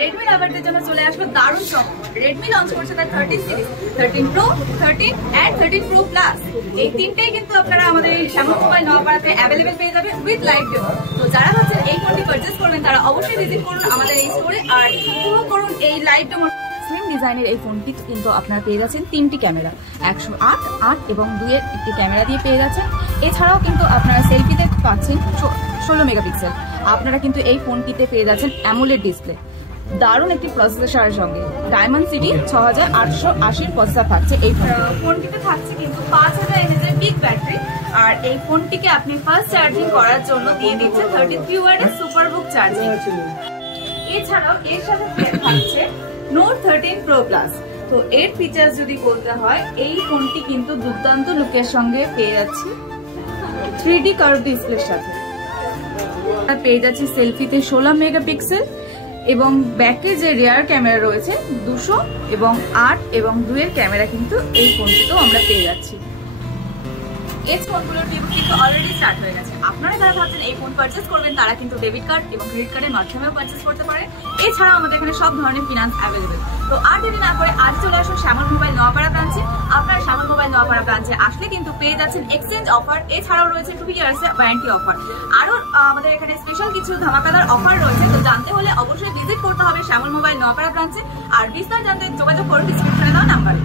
Redmi লাভারদের জন্য চলে আসবে দারুণ চমক। রেডমি লঞ্চ করছে তার 13 series, 13 pro, 13 and 13 pro plus. এই তিনটেই কিন্তু আপনারা আমাদের এই শ্যামল মোবাইল নওয়াপাড়াতে অ্যাভেলেবেল পেয়ে যাবেন উইথ লাইভ ডেমো। তো যারা ভাবছেন এই ফোনটি পারচেজ করবেন তারা অবশ্যই ভিজিট করুন আমাদের এই স্টোরে আর উপভোগ করুন এই লাইভ ডেমো। স্লিম ডিজাইনের এই ফোনটি কিন্তু আপনারা পেয়ে যাচ্ছেন তিনটি ক্যামেরা, 108, 8 এবং 2 এর একটি ক্যামেরা দিয়ে পেয়ে যাচ্ছেন। এছাড়াও কিন্তু আপনারা সেলফিতে পাচ্ছেন 16 মেগাপিক্সেল। আপনারা কিন্তু এই ফোনটিতে পেয়ে যাচ্ছেন অ্যামোলেড ডিসপ্লে, দারুণ একটি প্রসেসরের সঙ্গে ডায়মন্ড সিটি 6880 প্রসেসর থাকছে। এই ফোনটিতে থাকছে কিন্তু 5000 mAh এর বিগ ব্যাটারি। আর এই ফোনটিকে আপনি ফার্স্ট চার্জিং করার জন্য দিয়ে দিচ্ছেন 33 ওয়াটের সুপারবুক চার্জিং। এছাড়াও এর সাথে থাকছে নোট 13 প্রো প্লাস। তো এর ফিচার্স যদি বলতে হয়, এই ফোনটি কিন্তু দুর্দান্ত লুকের সঙ্গে পেয়ে যাচ্ছি 3D কার্ভ ডিসপ্লের সাথে। পেয়ে যাচ্ছি সেলফিতে 16 মেগাপিক্সেল এবং ব্যাকে যে রিয়ার ক্যামেরা রয়েছে 200 এবং 8 এবং 2 এর ক্যামেরা কিন্তু এই ফোনটিতেও আমরা পেয়ে যাচ্ছি। এই ফোনগুলোর ডিউ কিন্তু অলরেডি স্টার্ট হয়ে গেছে। আপনারা যারা ভাবছেন এই ফোন পারচেজ করবেন তারা কিন্তু ডেবিট কার্ড এবং ক্রেডিট কার্ডের মাধ্যমেও পারচেজ করতে পারে। এছাড়াও আমাদের এখানে সব ধরনের ফিনান্স অ্যাভেলেবেল। তো আর দেরি না করে আজ চলে আসুন শ্যামল মোবাইল নওয়াপাড়া ব্রাঞ্চে। আপনারা শ্যামল মোবাইল নওয়াপাড়া ব্রাঞ্চে আসলে কিন্তু পেয়ে যাচ্ছেন এক্সচেঞ্জ অফার, এছাড়াও রয়েছে 2 ইয়ার্স ওয়ারেন্টি অফার। আরও আমাদের এখানে স্পেশাল কিছু ধামাকাদার অফার রয়েছে। তো জানতে হলে অবশ্যই ভিজিট করতে হবে শ্যামল মোবাইল নওয়াপাড়া ব্রাঞ্চে। আর বিস্তার জানতে যোগাযোগ করুন ডিসক্রিপশনে দেওয়া নাম্বারে।